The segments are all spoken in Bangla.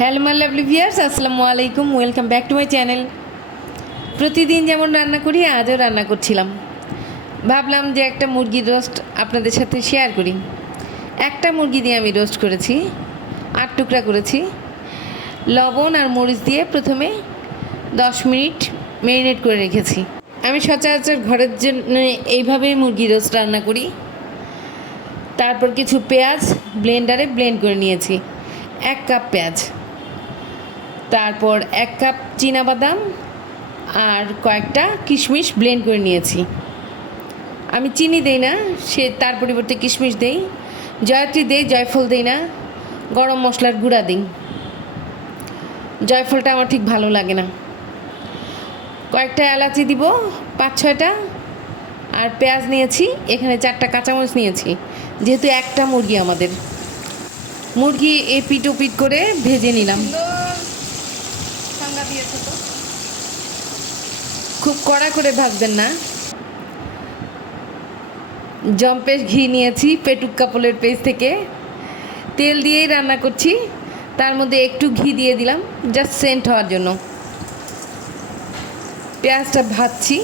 হ্যালো মাই লাভলি ভিউয়ার্স, আসসালামু আলাইকুম। Welcome back to my channel. প্রতিদিন যেমন রান্না করি, আজও রান্না করছিলাম। ভাবলাম যে একটা মুরগির রোস্ট আপনাদের সাথে শেয়ার করি। একটা মুরগি দিয়ে আমি রোস্ট করেছি, 8 টুকরা করেছি। লবণ আর মরিচ দিয়ে প্রথমে 10 মিনিট ম্যারিনেট করে রেখেছি। আমি সচরাচর ঘরের জন্য এইভাবেই মুরগি রোস্ট রান্না করি। তারপর কিছু পেঁয়াজ ব্লেন্ডারে ব্লেন্ড করে নিয়েছি, 1 কাপ পেঁয়াজ। তারপর 1 কাপ চীনাবাদাম আর কয়েকটা কিশমিশ ব্লেন্ড করে নিয়েছি। আমি চিনি দেই না, তার পরিবর্তে কিশমিশ দেই, জয়ত্রী দেই, জয়ফল দেই না, গরম মশলার গুঁড়া দিই। জয়ফলটা আমার ঠিক ভালো লাগে না। কয়েকটা এলাচি দিব, 5-6টা। আর পেঁয়াজ নিয়েছি, এখানে 4টা কাঁচামরিচ নিয়েছি, যেহেতু একটা মুরগি আমাদের। মুরগি এপিট ওপিট করে ভেজে নিলাম। খুব কড়া করে ভাজবেন না। জম্পেশ ঘি নিয়েছি পেটুক কাপড়ের পেজ থেকে, তেল দিয়েই রান্না করছি। তার মধ্যে একটু ঘি দিয়ে দিলাম জাস্ট সেন্ট হওয়ার জন্য। পেঁয়াজটা ভাজছি,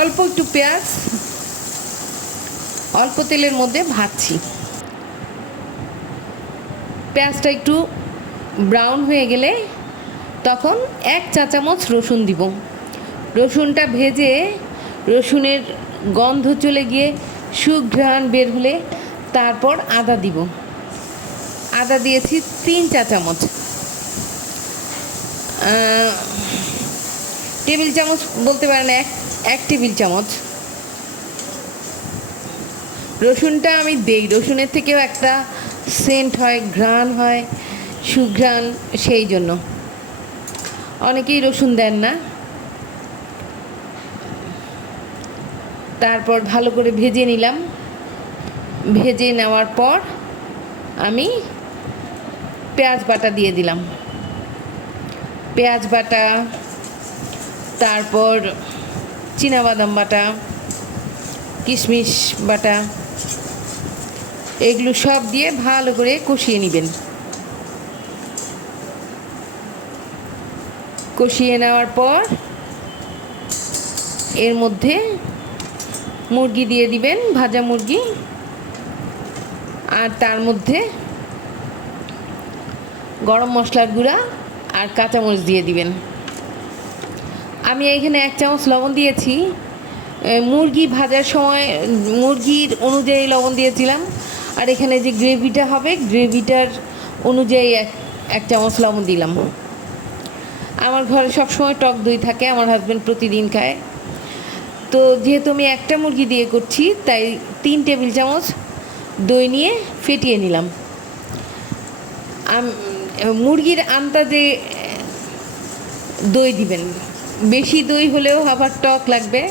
অল্প একটু পেঁয়াজ অল্প তেলের মধ্যে ভাজছি। পেঁয়াজটা একটু ব্রাউন হয়ে গেলে তখন 1 চা চামচ রসুন দিব। রসুনটা ভেজে রসুনের গন্ধ চলে গিয়ে সুঘ্রাণ বের হলে তারপর আদা দিব। আদা দিয়েছি 3 চা চামচ, টেবিল চামচ বলতে পারেন, এক টেবিল চামচ। রসুনটা আমি দেই, রসুনের থেকেও একটা সেন্ট হয়, ঘ্রাণ হয়, সুঘ্রাণ, সেই জন্য অনেকেই রসুন দেন না। তারপর ভালো করে ভেজে নিলাম। ভেজে নেওয়ার পর আমি পেঁয়াজ বাটা দিয়ে দিলাম। পেঁয়াজ বাটা, তারপর চীনাবাদাম বাটা, কিশমিশ বাটা, এগুলো সব দিয়ে ভালো করে কষিয়ে নেবেন। কষিয়ে নেওয়ার পর এর মধ্যে মুরগি দিয়ে দিবেন, ভাজা মুরগি। আর তার মধ্যে গরম মশলার গুঁড়া আর কাঁচামরিচ দিয়ে দিবেন। আমি এইখানে 1 চামচ লবণ দিয়েছি। মুরগি ভাজার সময় মুরগির অনুযায়ী লবণ দিয়েছিলাম, আর এখানে যে গ্রেভিটা হবে গ্রেভিটার অনুযায়ী 1 চামচ লবণ দিলাম। আমার ঘরে সবসময় টক দই থাকে, আমার হাজব্যান্ড প্রতিদিন খায়। তো যেহেতু আমি একটা মুরগি দিয়ে করছি, তাই 3 টেবিল চামচ দই নিয়ে ফেটিয়ে নিলাম। মুরগির আন্দাজে দই দিবেন, বেশি দই হলেও আবার টক লাগবে।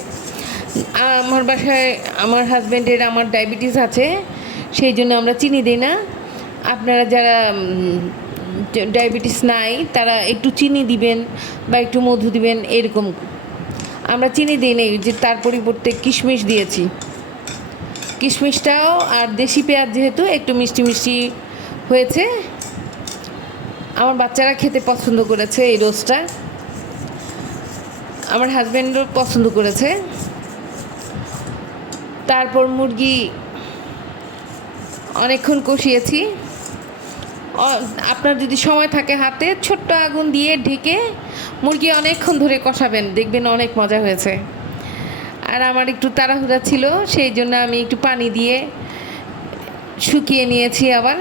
আমার বাসায় আমার হাজব্যান্ডের আমার ডায়াবেটিস আছে, সেই জন্য আমরা চিনি দিই না। আপনারা যারা ডায়াবেটিস নাই তারা একটু চিনি দিবেন বা একটু মধু দিবেন, এরকম। আমরা চিনি দিই নেই, যে তার পরিবর্তে কিশমিশ দিয়েছি। কিশমিশটাও আর দেশি পেঁয়াজ যেহেতু একটু মিষ্টি মিষ্টি হয়েছে। আমার বাচ্চারা খেতে পছন্দ করেছে এই রোস্টটা, আমার হাজব্যান্ডও পছন্দ করেছে। তারপর মুরগি অনেকক্ষণ কষিয়েছি। আপনার যদি সময় থাকে হাতে, ছোট্ট আগুন দিয়ে ঢেকে মুরগি অনেকক্ষণ ধরে কষাবেন, দেখবেন অনেক মজা হয়েছে। আর আমার একটু তাড়াহুড়া ছিল, সেই জন্য আমি একটু পানি দিয়ে শুকিয়ে নিয়েছি। আবার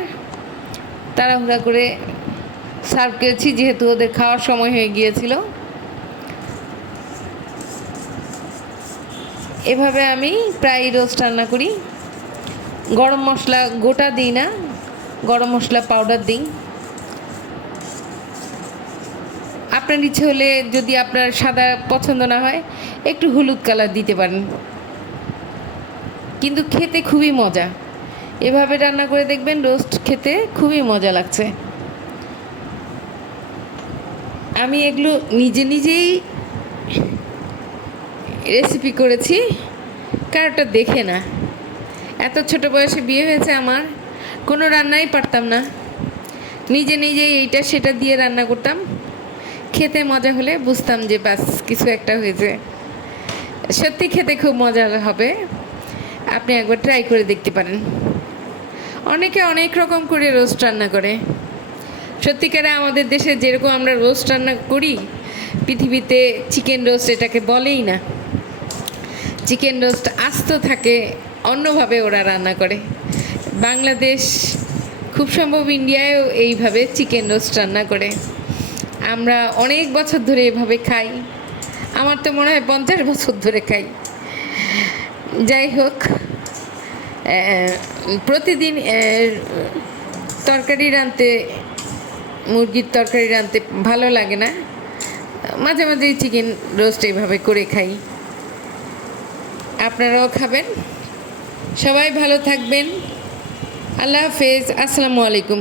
তাড়াহুড়া করে সার্ভ করেছি, যেহেতু ওদের খাওয়ার সময় হয়ে গিয়েছিল। এভাবে আমি প্রায় রোস্ট রান্না করি। গরম মশলা গোটা দিই না, গরম মশলা পাউডার দিই। আপনার ইচ্ছে হলে, যদি আপনার সাদা পছন্দ না হয়, একটু হলুদ কালার দিতে পারেন। কিন্তু খেতে খুবই মজা। এভাবে রান্না করে দেখবেন, রোস্ট খেতে খুবই মজা লাগছে। আমি এগুলো নিজেই রেসিপি করেছি, কারোটা দেখে না। এত ছোট বয়সে বিয়ে হয়েছে আমার, কোনো রান্নাই পারতাম না। নিজে নিজেই এইটা সেটা দিয়ে রান্না করতাম, খেতে মজা হলে বুঝতাম যে বাস কিছু একটা হয়েছে। সত্যি খেতে খুব মজা হবে, আপনি একবার ট্রাই করে দেখতে পারেন। অনেকে অনেক রকম করে রোস্ট রান্না করে। সত্যিকারে আমাদের দেশে যেরকম আমরা রোস্ট রান্না করি, পৃথিবীতে চিকেন রোস্ট এটাকে বলেই না। চিকেন রোস্ট আস্ত থাকে, অন্যভাবে ওরা রান্না করে। বাংলাদেশ, খুব সম্ভব ইন্ডিয়ায়ও এইভাবে চিকেন রোস্ট রান্না করে। আমরা অনেক বছর ধরে এভাবে খাই, আমার তো মনে হয় 50 বছর ধরে খাই। যাই হোক, প্রতিদিন তরকারি রাঁধতে, মুরগির তরকারি রাঁধতে ভালো লাগে না, মাঝে মাঝেই চিকেন রোস্ট এইভাবে করে খাই। আপনারাও খাবেন। সবাই ভালো থাকবেন। আল্লাহ হাফেজ। আসসালামু আলাইকুম।